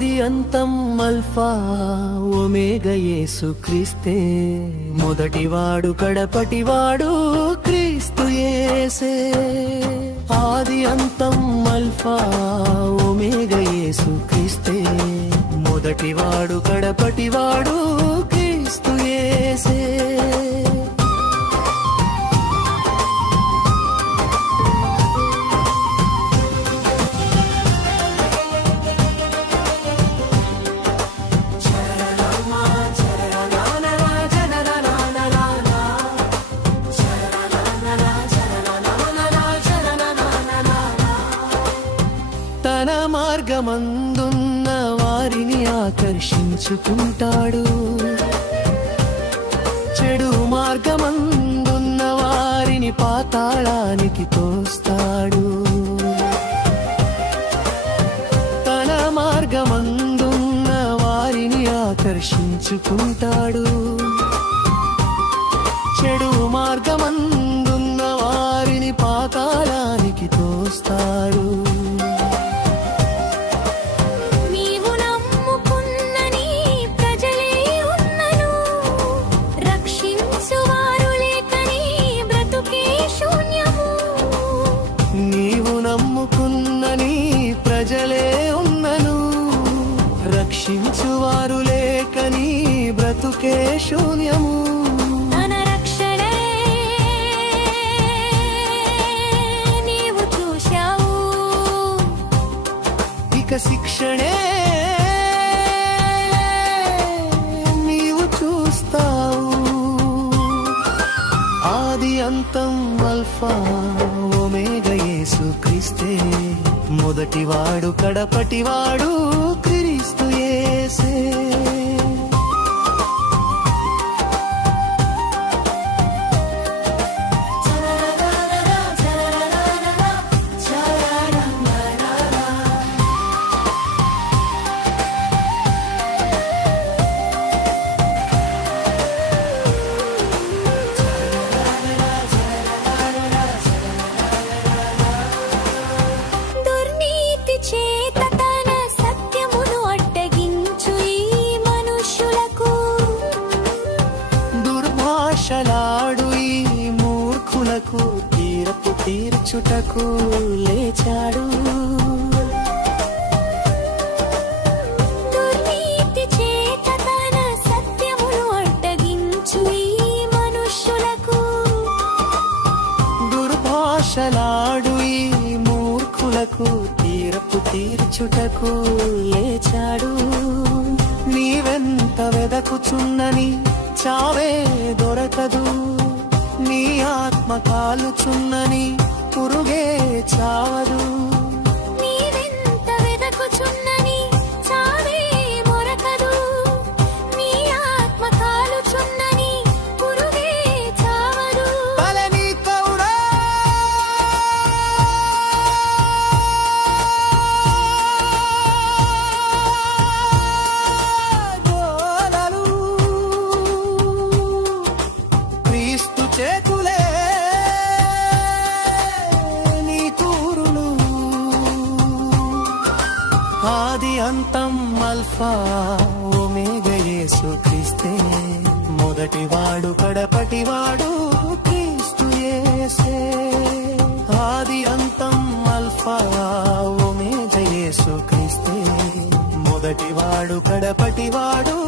ఆది అంతం alpha omega యేసు క్రీస్తే మొదటివాడు కడపటివాడు క్రీస్తు యేసే ఆది అంతం అల్ఫా ఒమేగా యేసు క్రీస్తే మొదటివాడు కడపటివాడు క్రీస్తు యేసే తన మార్గమందున్న వారిని ఆకర్షించుకుంటాడు చెడు మార్గమందున్న వారిని పాతాళానికి తోస్తాడు తన మార్గమందున్న వారిని ఆకర్షించుకుంటాడు చెడు మార్గమందున్న వారిని పాతాళానికి తోస్తాడు ప్రజలే ఉన్నను రక్షించువారు లేకని బ్రతుకే శూన్యము తన రక్షణే నీవు చూశావు ఇక శిక్షణే నీవు చూస్తావు ఆది అంతం అల్ఫా ఒమేగా యేసు క్రీస్తే మొదటివాడు కడపటివాడు క్రీస్తు యేసే ఆశలాడు ఈ మూర్ఖులకు తీరపు తీర్చుటకు లేచాడు దుర్నీతి చేత తన సత్యమును అడ్డగించు ఈ మనుష్యులకు దుర్భాషలాడు ఈ మూర్ఖులకు తీరపు తీర్చుటకు లేచాడు నీవెంత వెదకుచున్నని చావే దొరకదు నీ ఆత్మ కాలుచున్నని పురుగే చావదు నీవెంత వెదకుచున్నని చావే దొరకదు నీ ఆత్మ కాలుచున్నని పురుగే చావదు బలని కౌడా చేతులే నీ కూరులు ఆది అంతం అల్ఫా ఒమేగా యేసు క్రీస్తే మొదటివాడు కడపటివాడు క్రీస్తు యేసే ఆది అంతం అల్ఫా ఒమేగా యేసు క్రీస్తే మొదటివాడు కడపటివాడు